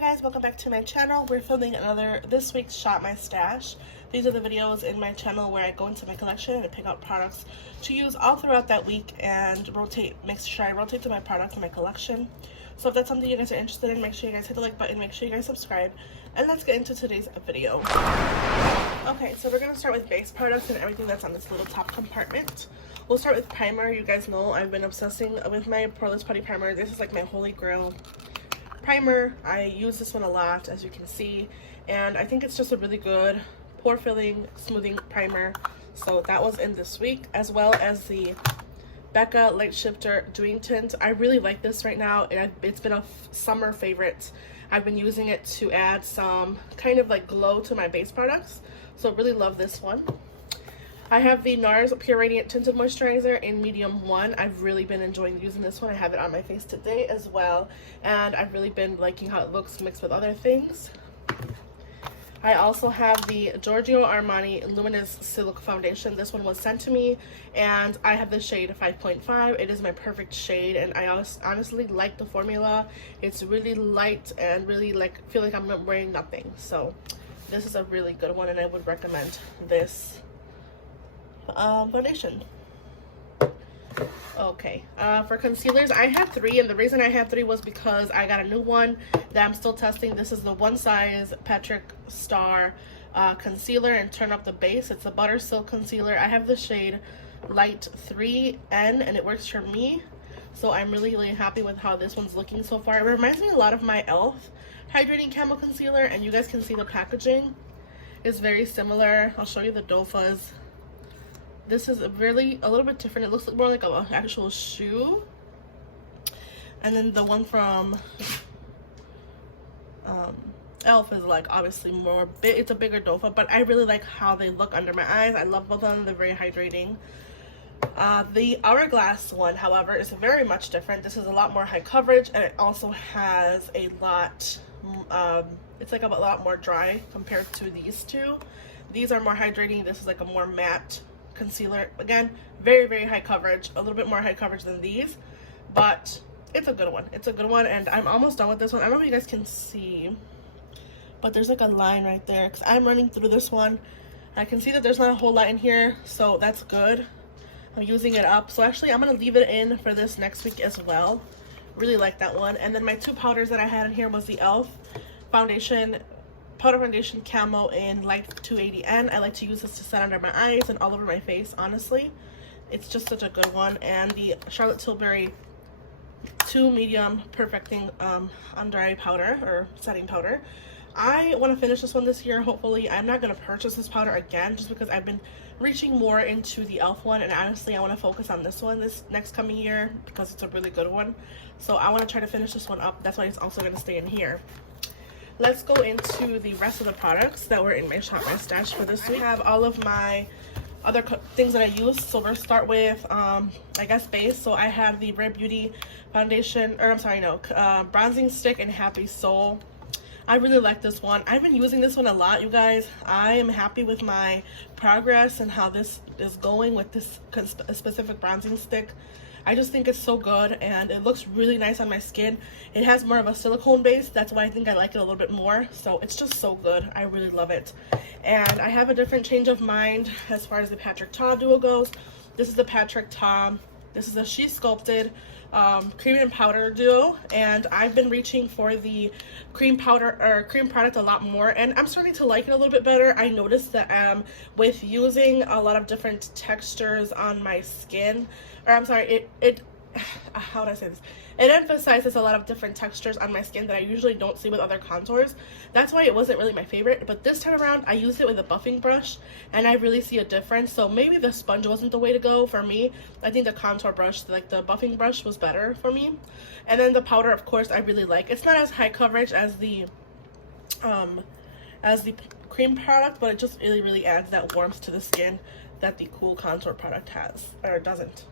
guys, welcome back to my channel. We're filming another this week's Shop My Stash. These are the videos in my channel where I go into my collection and pick out products to use all throughout that week and make sure I rotate through my products in my collection. So if that's something you guys are interested in, make sure you guys hit the like button, make sure you guys subscribe, and let's get into today's video. Okay, so we're going to start with base products and everything that's on this little top compartment. We'll start with primer. You guys know I've been obsessing with my Poreless Putty Primer. This is like my holy grail primer. I use this one a lot, as you can see, and I think it's just a really good pore filling, smoothing primer. So that was in this week, as well as the Becca Light Shifter Dewy Tint. I really like this right now, and it's been a summer favorite. I've been using it to add some kind of like glow to my base products, so really love this one. I have the NARS Pure Radiant Tinted Moisturizer in medium 1. I've really been enjoying using this one. I have it on my face today as well, and I've really been liking how it looks mixed with other things. I also have the Giorgio Armani Luminous Silk Foundation. This one was sent to me, and I have the shade 5.5. It is my perfect shade, and I honestly like the formula. It's really light and really feel like I'm wearing nothing. So this is a really good one, and I would recommend this foundation. Okay, for concealers, I have 3, and the reason I have 3 was because I got a new one that I'm still testing. This is the One Size Patrick Star concealer and turn up the base. It's a butter silk concealer. I have the shade Light 3N, and it works for me, so I'm really happy with how this one's looking so far. It reminds me a lot of my e.l.f. Hydrating Camo Concealer, and you guys can see the packaging is very similar. I'll show you the doe fuzz. This is really a little bit different. It looks more like an actual shoe. And then the one from e.l.f. is like obviously more big. It's a bigger dofa, but I really like how they look under my eyes. I love both of them. They're very hydrating. The Hourglass one, however, is very much different. This is a lot more high coverage, and it also has a lot, it's like a lot more dry compared to these two. These are more hydrating. This is like a more matte concealer. Again, very high coverage, a little bit more high coverage than these, but it's a good one. It's a good one, and I'm almost done with this one. I don't know if you guys can see, but there's like a line right there because I'm running through this one. I can see that there's not a whole lot in here, so that's good. I'm using it up, so actually I'm gonna leave it in for this next week as well. Really like that one. And then my 2 powders that I had in here was the e.l.f. Powder Foundation Camo in Light 280N. I like to use this to set under my eyes and all over my face, honestly. It's just such a good one. And the Charlotte Tilbury 2 Medium Perfecting Under Eye Powder, or setting powder. I want to finish this one this year, hopefully. I'm not going to purchase this powder again just because I've been reaching more into the e.l.f. one, and honestly I want to focus on this one this next coming year because it's a really good one. So I want to try to finish this one up. That's why it's also going to stay in here. Let's go into the rest of the products that were in my Shop My Stash for this week. I have all of my other things that I use. So we'll start with, I guess, base. So I have the Rare Beauty foundation, or I'm sorry, no, bronzing stick in Happy Soul. I really like this one. I've been using this one a lot, you guys. I am happy with my progress and how this is going with this specific bronzing stick. I just think it's so good, and it looks really nice on my skin. It has more of a silicone base. That's why I think I like it a little bit more. So it's just so good. I really love it. And I have a different change of mind as far as the Patrick Ta duo goes. This is the Patrick Ta. This is a She Sculpted cream and powder duo, and I've been reaching for the cream powder or cream product a lot more, and I'm starting to like it a little bit better. I noticed that with using a lot of different textures on my skin, or I'm sorry, how do I say this? It emphasizes a lot of different textures on my skin that I usually don't see with other contours. That's why it wasn't really my favorite, but this time around I used it with a buffing brush, and I really see a difference. So maybe the sponge wasn't the way to go for me. I think the contour brush, like the buffing brush, was better for me. And then the powder, of course, I really like. It's not as high coverage as the cream product, but it just really adds that warmth to the skin that the Cool Contour product has, or doesn't.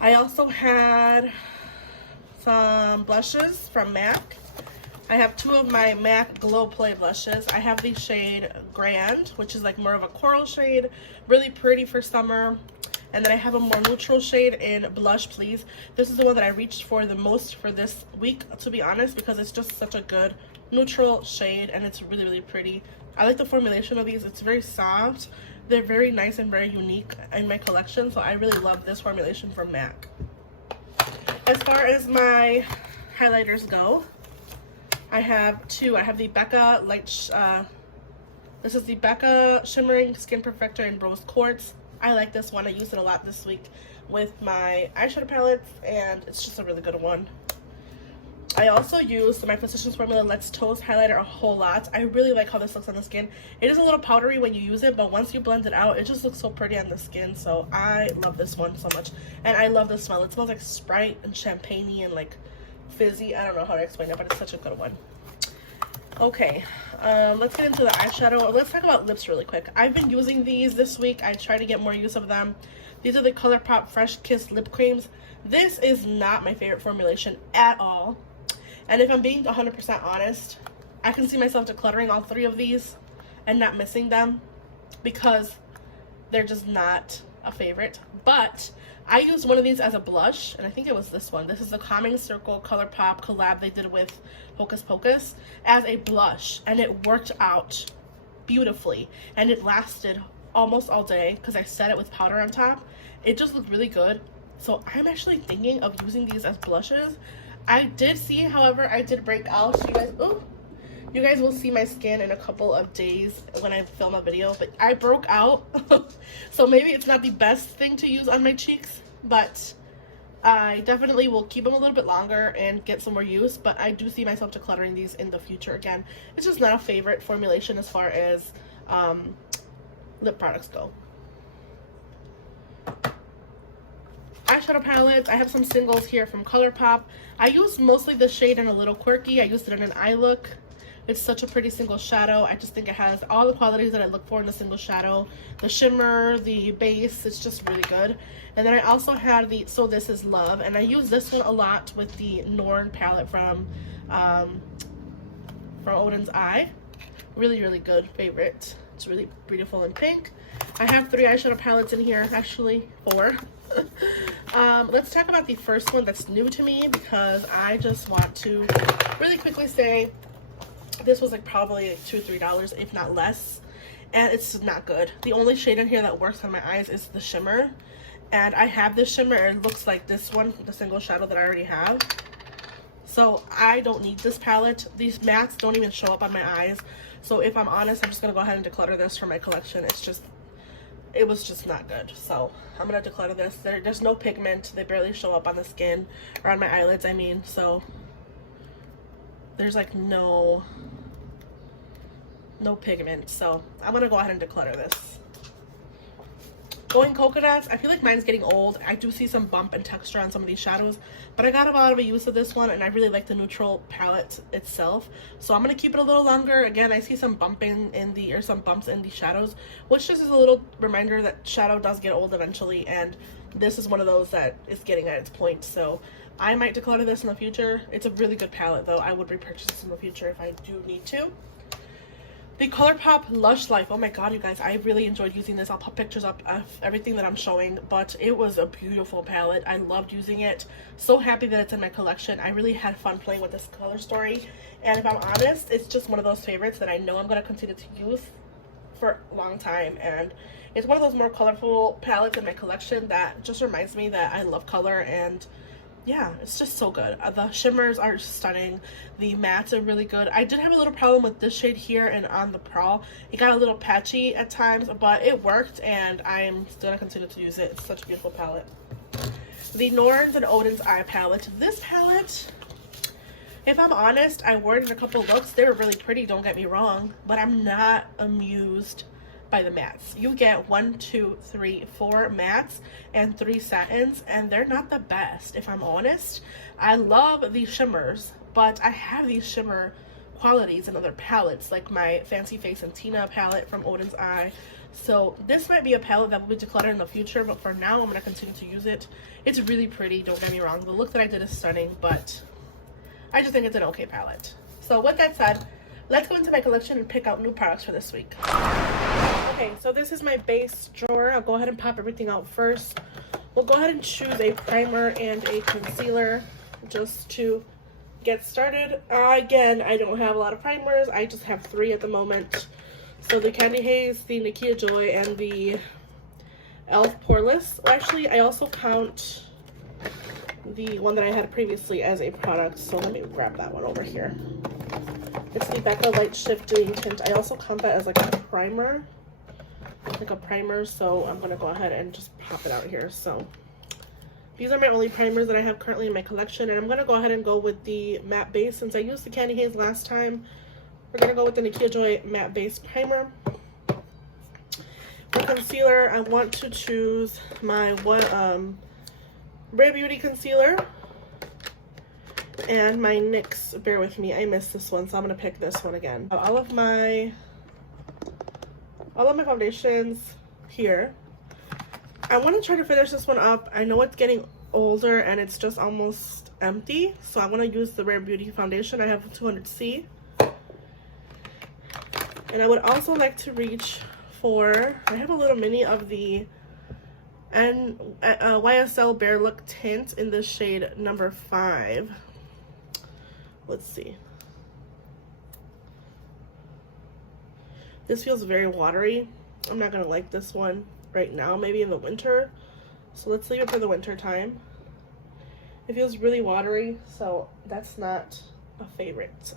I also had some blushes from MAC. I have 2 of my MAC Glow Play blushes. I have the shade Grand, which is like more of a coral shade, really pretty for summer. And then I have a more neutral shade in Blush Please. This is the one that I reached for the most for this week, to be honest, because it's just such a good neutral shade and it's really, really pretty. I like the formulation of these. It's very soft. They're very nice and very unique in my collection, so I really love this formulation from MAC. As far as my highlighters go, I have two. I have the Becca this is the Becca Shimmering Skin Perfector in Rose Quartz. I like this one. I used it a lot this week with my eyeshadow palettes, and it's just a really good one. I also use my Physicians Formula Let's Toast highlighter a whole lot. I really like how this looks on the skin. It is a little powdery when you use it, but once you blend it out, it just looks so pretty on the skin. So I love this one so much. And I love the smell. It smells like Sprite and champagne-y and like fizzy. I don't know how to explain it, but it's such a good one. Okay, let's get into the eyeshadow. Let's talk about lips really quick. I've been using these this week. I try to get more use of them. These are the ColourPop Fresh Kiss lip creams. This is not my favorite formulation at all. And if I'm being 100% honest, I can see myself decluttering all three of these and not missing them because they're just not a favorite. But I used one of these as a blush, and I think it was this one. This is the Calming Circle ColourPop collab they did with Hocus Pocus as a blush, and it worked out beautifully. And it lasted almost all day because I set it with powder on top. It just looked really good. So I'm actually thinking of using these as blushes. I did see, however, I did break out. You guys will see my skin in a couple of days when I film a video, but I broke out. So maybe it's not the best thing to use on my cheeks, but I definitely will keep them a little bit longer and get some more use. But I do see myself decluttering these in the future. Again, it's just not a favorite formulation as far as lip products go. Eyeshadow palettes, I have some singles here from ColourPop. I use mostly the shade in A Little Quirky. I used it in an eye look. It's such a pretty single shadow. I just think it has all the qualities that I look for in a single shadow. The shimmer, the base, it's just really good. And then I also had the So This Is Love, and I use this one a lot with the Norn palette from Oden's Eye. Really, really good favorite. It's really beautiful in pink. I have 3 eyeshadow palettes in here, actually 4. Let's talk about the first one that's new to me, because I just want to really quickly say this was like probably $2 or $3, if not less, and it's not good. The only shade in here that works on my eyes is the shimmer, and I have this shimmer and it looks like this one, the single shadow that I already have. So I don't need this palette. These mattes don't even show up on my eyes. So if I'm honest, I'm just gonna go ahead and declutter this from my collection. It was just not good. So I'm gonna declutter this. There's no pigment. They barely show up on the skin or on my eyelids, I mean. So there's like no pigment. So I'm gonna go ahead and declutter this. Going Coconuts, I feel like mine's getting old. I do see some bump and texture on some of these shadows, but I got a lot of use of this one, and I really like the neutral palette itself. So I'm gonna keep it a little longer. Again, I see some bumping in some bumps in the shadows, which just is a little reminder that shadow does get old eventually, and this is one of those that is getting at its point. So I might declutter this in the future. It's a really good palette though. I would repurchase this in the future if I do need to. The ColourPop Lush Life. Oh my god, you guys, I really enjoyed using this. I'll put pictures up of everything that I'm showing, but it was a beautiful palette. I loved using it. So happy that it's in my collection. I really had fun playing with this color story, and if I'm honest, it's just one of those favorites that I know I'm going to continue to use for a long time, and it's one of those more colorful palettes in my collection that just reminds me that I love color, and yeah, it's just so good. The shimmers are stunning. The mattes are really good. I did have a little problem with this shade here and on the Pearl. It got a little patchy at times, but it worked, and I'm still gonna continue to use it. It's such a beautiful palette. The Norns and Oden's Eye palette. This palette, if I'm honest, I wore it in a couple looks. They were really pretty, don't get me wrong, but I'm not amused by the mattes. You get 1, 2, 3, 4 mattes and 3 satins, and they're not the best, if I'm honest. I love these shimmers, but I have these shimmer qualities in other palettes, like my Fancy Face and Tina palette from Oden's Eye. So this might be a palette that will be decluttered in the future, but for now I'm going to continue to use it. It's really pretty, don't get me wrong. The look that I did is stunning, but I just think it's an okay palette. So with that said, let's go into my collection and pick out new products for this week. Okay, so this is my base drawer. I'll go ahead and pop everything out first. we'll go ahead and choose a primer and a concealer just to get started. Again, I don't have a lot of primers. I just have 3 at the moment. So the Candy Haze, the Nakia Joy, and the e.l.f. Poreless. Actually, I also count the one that I had previously as a product, so let me grab that one over here. It's the Becca Light Shifting Tint. I also count that as like a primer. So I'm gonna go ahead and just pop it out here. So these are my only primers that I have currently in my collection, and I'm gonna go ahead and go with the matte base. Since I used the Candy Haze last time, we're gonna go with the Nakia Joy matte base primer. For concealer, I want to choose my Rare Beauty concealer and my NYX. Bear with me, I missed this one, so I'm gonna pick this one again. All of my foundations here. I want to try to finish this one up. I know it's getting older and it's just almost empty, so I want to use the Rare Beauty foundation. I have 200C, and I would also like to reach for, I have a little mini of the YSL Bare Look tint in the shade number 5. Let's see. This feels very watery. I'm not gonna like this one right now, maybe in the winter. So let's leave it for the winter time. It feels really watery, so that's not a favorite.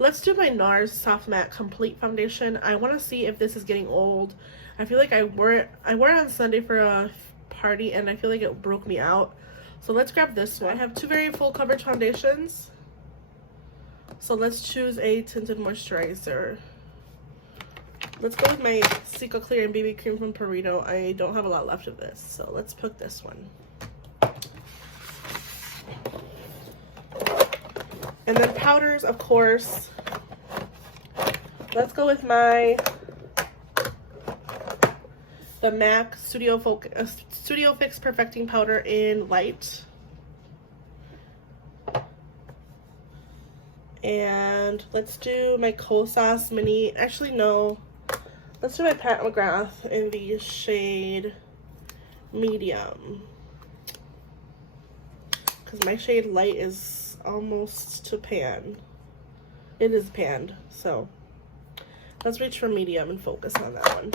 Let's do my NARS Soft Matte Complete Foundation. I want to see if this is getting old. I feel like I wore it on Sunday for a party and I feel like it broke me out. So let's grab this one. I have 2 very full coverage foundations. So let's choose a tinted moisturizer. Let's go with my Cica Clear and BB Cream from Purito. I don't have a lot left of this, so let's pick this one. And then powders, of course. Let's go with the MAC Studio Fix Perfecting Powder in Light. And let's do my Kosas Mini. Actually, no. Let's do my Pat McGrath in the shade Medium. Because my shade Light is almost to pan. It is panned, so let's reach for Medium and focus on that one.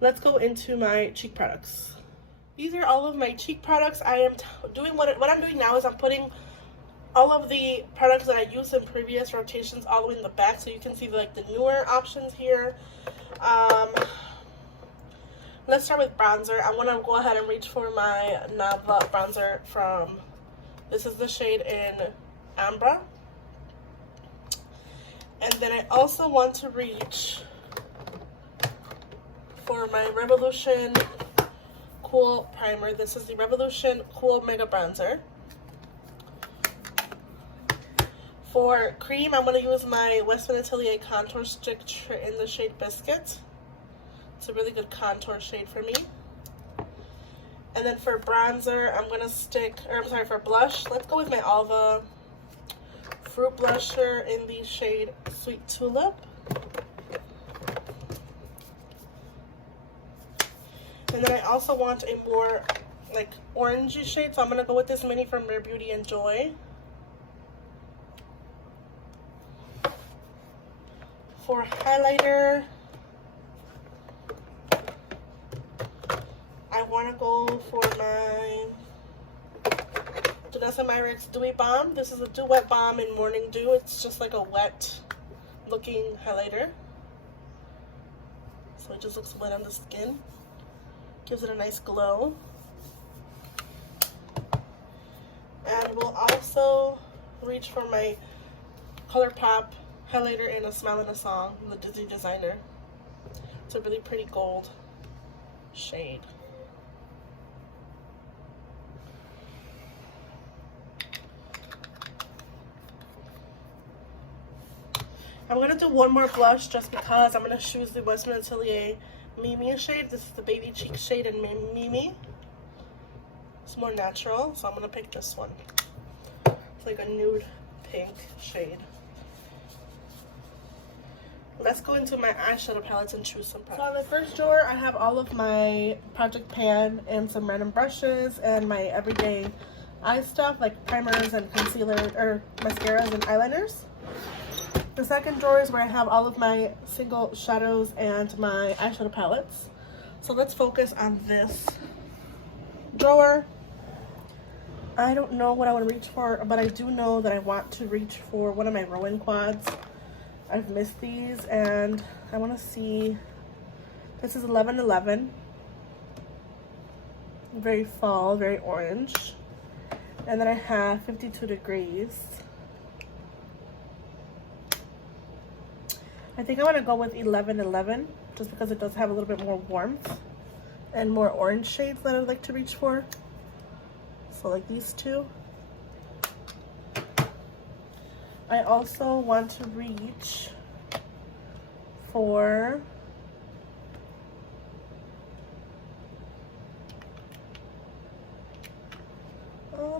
Let's go into my cheek products. These are all of my cheek products. I am doing what I'm doing now is I'm putting all of the products that I used in previous rotations all the way in the back, so you can see like the newer options here. Let's start with bronzer. I want to go ahead and reach for my Nabla bronzer from, this is the shade in Ambra. And then I also want to reach for my Revolution Cool Primer. This is the Revolution Cool Mega Bronzer. For cream, I'm going to use my Westman Atelier Contour Stick in the shade Biscuit. It's a really good contour shade for me. And then for bronzer, I'm going to for blush, let's go with my Alva Fruit Blusher in the shade Sweet Tulip. And then I also want a more like orangey shade, so I'm going to go with this mini from Rare Beauty and Joy. For highlighter, I want to go for my Danessa Myricks Dewy Balm. This is a Dew Wet Balm in Morning Dew. It's just like a wet looking highlighter. So it just looks wet on the skin. Gives it a nice glow. And we'll also reach for my ColourPop highlighter in A Smile and a Song from the Disney Designer. It's a really pretty gold shade. I'm going to do one more blush just because I'm going to choose the Westman Atelier Mimi shade. This is the Baby Cheek shade in Mimi. It's more natural, so I'm going to pick this one. It's like a nude pink shade. let's go into my eyeshadow palettes and choose some. So in the first drawer, I have all of my Project Pan and some random brushes and my everyday eye stuff like primers and concealer or mascaras and eyeliners. The second drawer is where I have all of my single shadows and my eyeshadow palettes. So let's focus on this drawer. I don't know what I want to reach for, but I do know that I want to reach for one of my Rowan quads. I've missed these and I want to see, this is 1111, very fall, very orange. And then I have 52 degrees. I think I want to go with 1111 just because it does have a little bit more warmth and more orange shades that I'd like to reach for. So like these two. I also want to reach for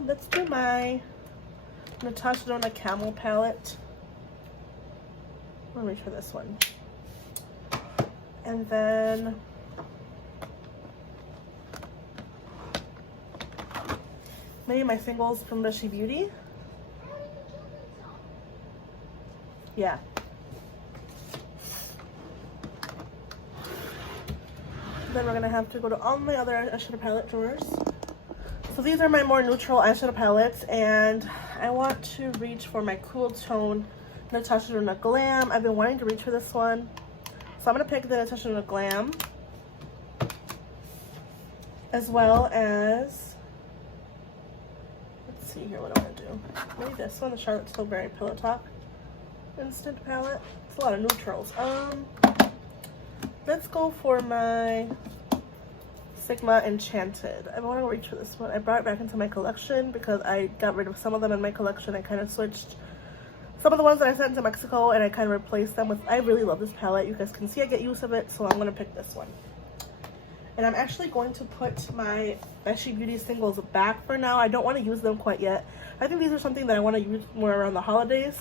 let's do my Natasha Denona Camel palette. I'm gonna reach for this one. And then maybe my singles from Lush Beauty. Yeah. Then we're gonna have to go to all my other eyeshadow palette drawers. So these are my more neutral eyeshadow palettes, and I want to reach for my Cool Tone Natasha Denona Glam. I've been wanting to reach for this one, so I'm gonna pick the Natasha Denona Glam, as well as, let's see here what I want to do. Maybe this one, the Charlotte Tilbury Pillow Talk Instant palette. It's a lot of neutrals. Let's go for my Sigma Enchanted. I want to reach for this one. I brought it back into my collection because I got rid of some of them in my collection. I kind of switched some of the ones that I sent to Mexico and I kind of replaced them with, I really love this palette. You guys can see I get use of it, so I'm going to pick this one. And I'm actually going to put my Beshi Beauty singles back for now. I don't want to use them quite yet. I think these are something that I want to use more around the holidays.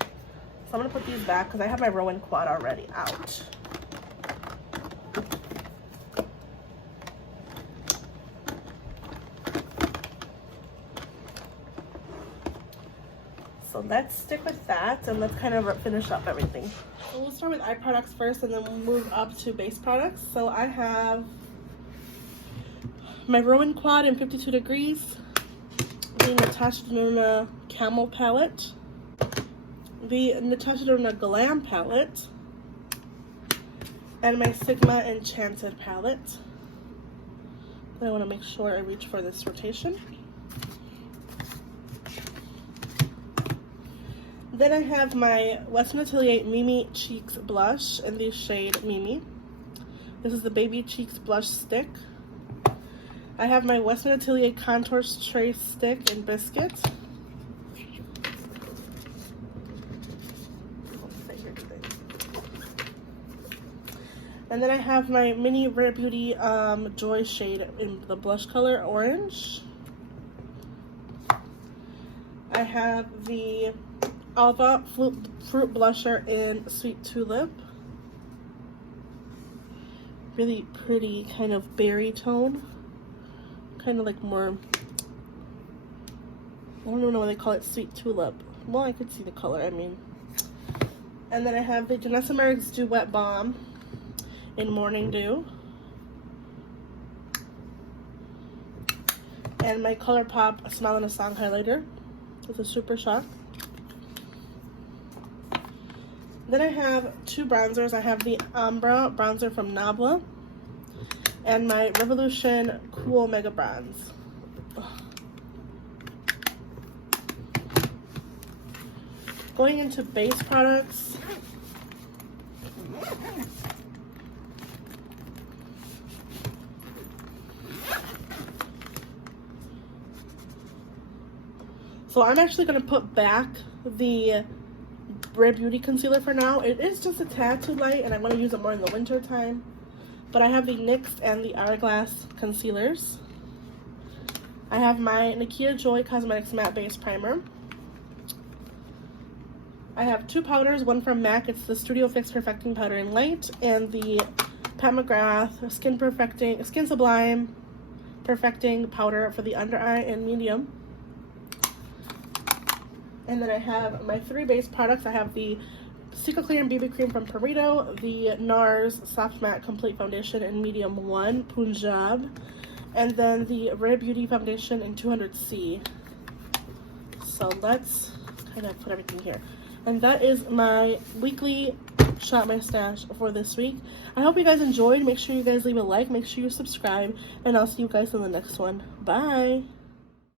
So I'm going to put these back because I have my Rowan quad already out. So let's stick with that and let's kind of finish up everything. So we'll start with eye products first and then we'll move up to base products. So I have my Rowan quad in 52 degrees, the Natasha Denona Camel palette, the Natasha Denona Glam palette, and my Sigma Enchanted palette. I want to make sure I reach for this rotation. Then I have my Western Atelier Mimi Cheeks blush in the shade Mimi. This is the Baby Cheeks blush stick. I have my Western Atelier Contour Trace stick in Biscuit. And then I have my mini Rare Beauty Joy shade in the blush color Orange. I have the Alba Fruit Blusher in Sweet Tulip. Really pretty kind of berry tone. Kind of like more, I don't even know why they call it Sweet Tulip. Well, I could see the color, I mean. And then I have the Janessa Marig's Dew Wet Balm in Morning Dew. And my ColourPop Smile in a Song highlighter with a Super Shock. Then I have two bronzers. I have the Umbra bronzer from Nabla and my Revolution Cool Mega Bronze. Going into base products, so I'm actually going to put back the Rare Beauty concealer for now. It is just a tad too light and I'm going to use it more in the winter time. But I have the NYX and the Hourglass concealers. I have my Nikita Joy Cosmetics Matte Base Primer. I have two powders, one from MAC. It's the Studio Fix Perfecting Powder in Light, and the Pat McGrath Skin Sublime Perfecting Powder for the under eye in medium. And then I have my 3 base products. I have the Secret Clear and BB Cream from Perito, the NARS Soft Matte Complete Foundation in medium 1, Punjab, and then the Rare Beauty Foundation in 200C. So let's kind of put everything here. And that is my weekly Shop My Stash for this week. I hope you guys enjoyed. Make sure you guys leave a like, make sure you subscribe, and I'll see you guys in the next one. Bye!